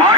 மாடு